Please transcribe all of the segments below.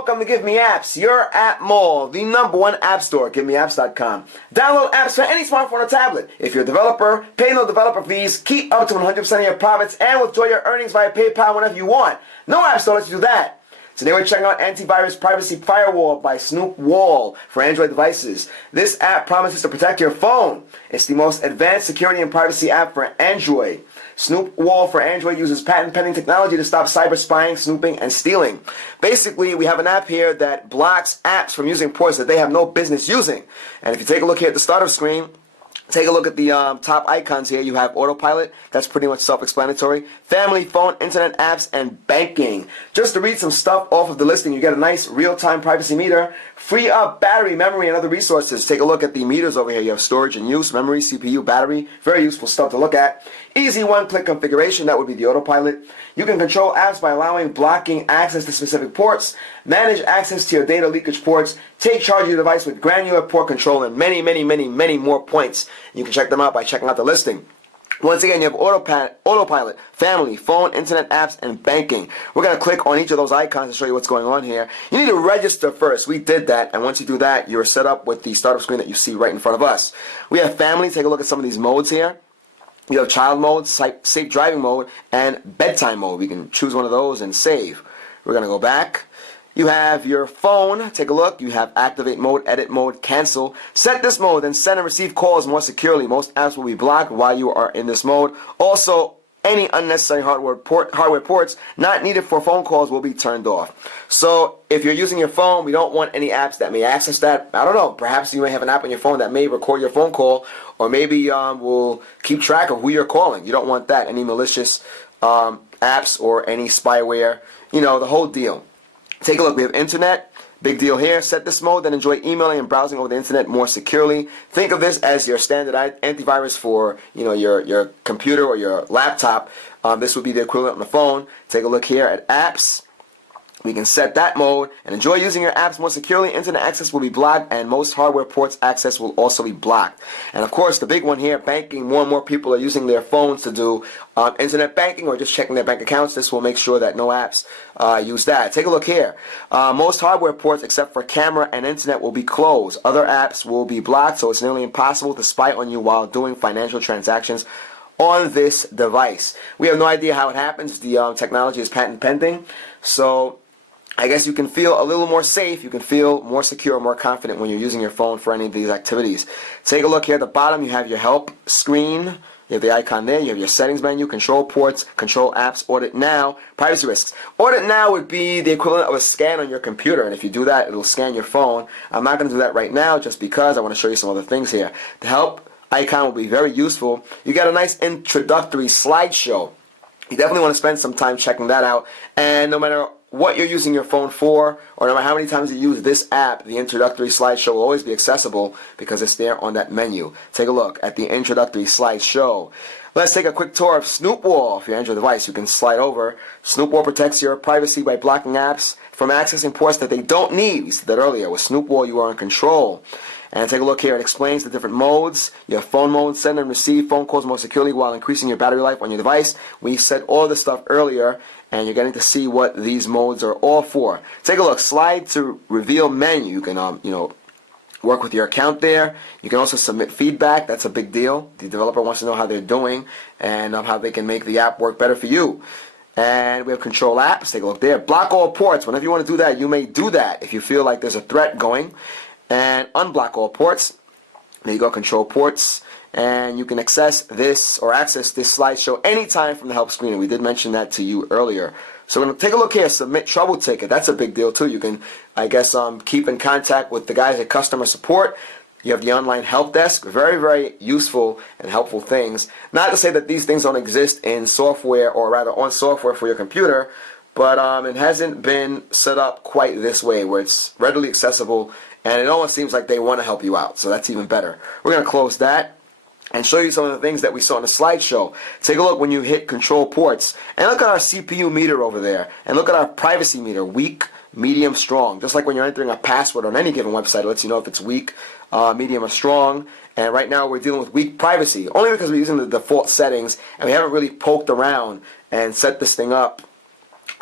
welcome to GiveMeApps, your app mall, the #1 app store, GiveMeApps.com. Download apps for any smartphone or tablet. If you're a developer, pay no developer fees, keep up to 100% of your profits, and withdraw your earnings via PayPal whenever you want. No app store lets you do that. Today we're checking out AntiVirus Privacy Firewall by Snoop Wall for Android devices. This app promises to protect your phone. It's the most advanced security and privacy app for Android. Snoop Wall for Android uses patent-pending technology to stop cyber spying, snooping, and stealing. Basically, we have an app here that blocks apps from using ports that they have no business using. And if you take a look here at the startup screen, take a look at the top icons here. You have autopilot. That's pretty much self-explanatory. Family, phone, internet apps, and banking. Just to read some stuff off of the listing, you get a nice real-time privacy meter. Free up battery, memory, and other resources. Take a look at the meters over here. You have storage and use, memory, CPU, battery. Very useful stuff to look at. Easy one-click configuration. That would be the autopilot. You can control apps by blocking access to specific ports. Manage access to your data leakage ports. Take charge of your device with granular port control and many more points. You can check them out by checking out the listing. Once again, you have autopilot, family, phone, internet apps, and banking. We're going to click on each of those icons to show you what's going on here. You need to register first. We did that, and once you do that, you're set up with the startup screen that you see right in front of us. We have family. Take a look at some of these modes here. You have child mode, safe driving mode, and bedtime mode. We can choose one of those and save. We're going to go back. You have your phone. Take a look. You have activate mode, edit mode, cancel. Set this mode and send and receive calls more securely. Most apps will be blocked while you are in this mode. Also, any unnecessary hardware ports not needed for phone calls will be turned off. So if you're using your phone, we don't want any apps that may access that. I don't know. Perhaps you may have an app on your phone that may record your phone call, or maybe will keep track of who you're calling. You don't want that. Any malicious apps or any spyware. You know, the whole deal. Take a look. We have internet. Big deal here. Set this mode, then enjoy emailing and browsing over the internet more securely. Think of this as your standard antivirus for your computer or your laptop. This would be the equivalent on the phone. Take a look here at apps. We can set that mode and enjoy using your apps more securely. Internet access will be blocked, and most hardware ports access will also be blocked. And of course, the big one here, banking. More and more people are using their phones to do internet banking or just checking their bank accounts. This will make sure that no apps use that. Take a look here. Most hardware ports, except for camera and internet, will be closed. Other apps will be blocked, so it's nearly impossible to spy on you while doing financial transactions on this device. We have no idea how it happens. The technology is patent pending, so I guess you can feel a little more safe, you can feel more secure, more confident when you're using your phone for any of these activities. Take a look here at the bottom. You have your help screen. You have the icon there. You have your settings menu, control ports, control apps, audit now, privacy risks. Audit now would be the equivalent of a scan on your computer, and if you do that, it'll scan your phone. I'm not going to do that right now just because I want to show you some other things here. The help icon will be very useful. You got a nice introductory slideshow. You definitely want to spend some time checking that out, and no matter what you're using your phone for, or no matter how many times you use this app, the introductory slideshow will always be accessible because it's there on that menu. Take a look at the introductory slideshow. Let's take a quick tour of Snoop Wall. For your Android device, you can slide over. Snoop Wall protects your privacy by blocking apps from accessing ports that they don't need. We said that earlier. With Snoop Wall, you are in control. And take a look here. It explains the different modes. You have phone mode, send and receive phone calls more securely while increasing your battery life on your device. We said all this stuff earlier, and you're getting to see what these modes are all for. Take a look. Slide to reveal menu. You can work with your account there. You can also submit feedback. That's a big deal. The developer wants to know how they're doing and how they can make the app work better for you. And we have control apps. Take a look there. Block all ports. Whenever you want to do that, you may do that if you feel like there's a threat going. And unblock all ports. There you go, control ports. And you can access this slideshow anytime from the help screen. And we did mention that to you earlier. So we're going to take a look here. Submit trouble ticket. That's a big deal too. You can, I guess, keep in contact with the guys at customer support. You have the online help desk. Very useful and helpful things. Not to say that these things don't exist in software, or rather on software for your computer, but it hasn't been set up quite this way where it's readily accessible, and it almost seems like they want to help you out. So that's even better. We're going to close that and show you some of the things that we saw in the slideshow. Take a look when you hit control ports, and look at our CPU meter over there, and look at our privacy meter, weak, medium, strong. Just like when you're entering a password on any given website, it lets you know if it's weak, medium, or strong. And right now we're dealing with weak privacy, only because we're using the default settings, and we haven't really poked around and set this thing up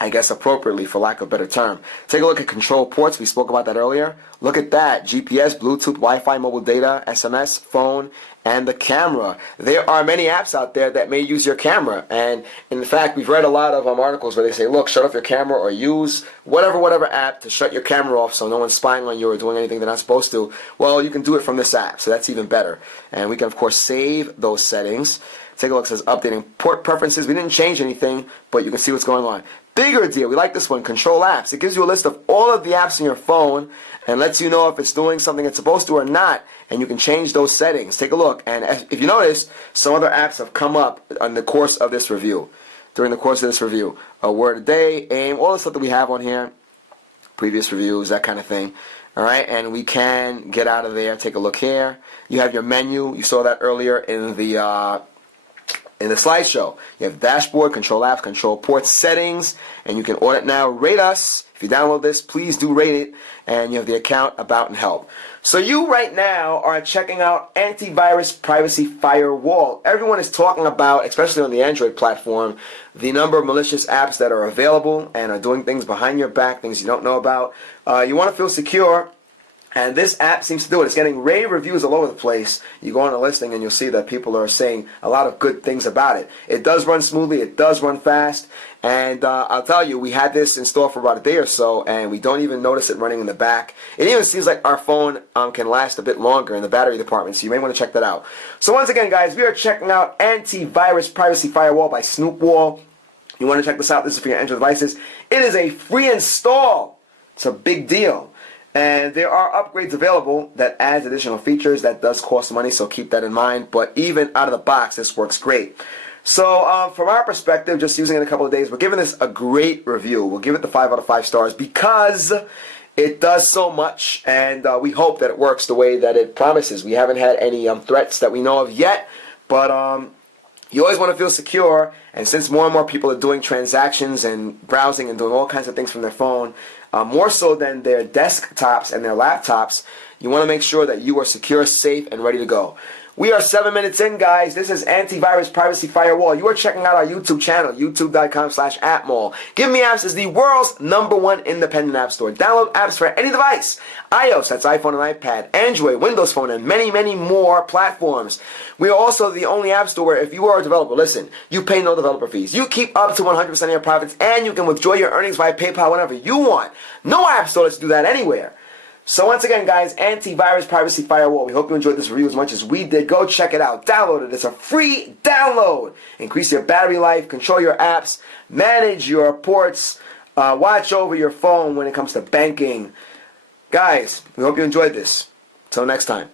I guess appropriately, for lack of a better term. Take a look at control ports. We spoke about that earlier. Look at that. GPS, Bluetooth, Wi-Fi, mobile data, SMS, phone, and the camera. There are many apps out there that may use your camera. And in fact, we've read a lot of articles where they say, look, shut off your camera or use whatever app to shut your camera off so no one's spying on you or doing anything they're not supposed to. Well, you can do it from this app, so that's even better. And we can, of course, save those settings. Take a look. It says updating port preferences. We didn't change anything, but you can see what's going on. Bigger deal. We like this one. Control apps. It gives you a list of all of the apps in your phone and lets you know if it's doing something it's supposed to or not. And you can change those settings. Take a look. And if you notice, some other apps have come up on the course of this review. During the course of this review. A word a day, AIM, all the stuff that we have on here. Previous reviews, that kind of thing. Alright, and we can get out of there. Take a look here. You have your menu. You saw that earlier in the slideshow. You have dashboard, control apps, control ports, settings, and you can audit now. Rate us. If you download this, please do rate it. And you have the account, about, and help. So you right now are checking out AntiVirus Privacy Firewall. Everyone is talking about, especially on the Android platform, the number of malicious apps that are available and are doing things behind your back, things you don't know about. You want to feel secure. And this app seems to do it. It's getting rave reviews all over the place. You go on a listing and you'll see that people are saying a lot of good things about it. It does run smoothly. It does run fast. And I'll tell you, we had this installed for about a day or so, and we don't even notice it running in the back. It even seems like our phone can last a bit longer in the battery department, so you may want to check that out. So once again, guys, we are checking out AntiVirus Privacy Firewall by Snoopwall. You want to check this out. This is for your Android devices. It is a free install. It's a big deal. And there are upgrades available that adds additional features. That does cost money, so keep that in mind. But even out of the box, this works great. So from our perspective, just using it a couple of days, we're giving this a great review. We'll give it the 5 out of 5 stars because it does so much, and we hope that it works the way that it promises. We haven't had any threats that we know of yet, but you always want to feel secure. And since more and more people are doing transactions and browsing and doing all kinds of things from their phone, more so than their desktops and their laptops, you want to make sure that you are secure, safe, and ready to go. We are 7 minutes in, guys. This is AntiVirus Privacy Firewall. You are checking out our YouTube channel, youtube.com/appmall. GiveMeApps is the world's #1 independent app store. Download apps for any device. iOS, that's iPhone and iPad, Android, Windows Phone, and many, many more platforms. We are also the only app store where if you are a developer, listen, you pay no developer fees. You keep up to 100% of your profits, and you can withdraw your earnings via PayPal whenever you want. No app store lets you do that anywhere. So once again, guys, AntiVirus Privacy Firewall. We hope you enjoyed this review as much as we did. Go check it out. Download it. It's a free download. Increase your battery life, control your apps, manage your ports, watch over your phone when it comes to banking. Guys, we hope you enjoyed this. Till next time.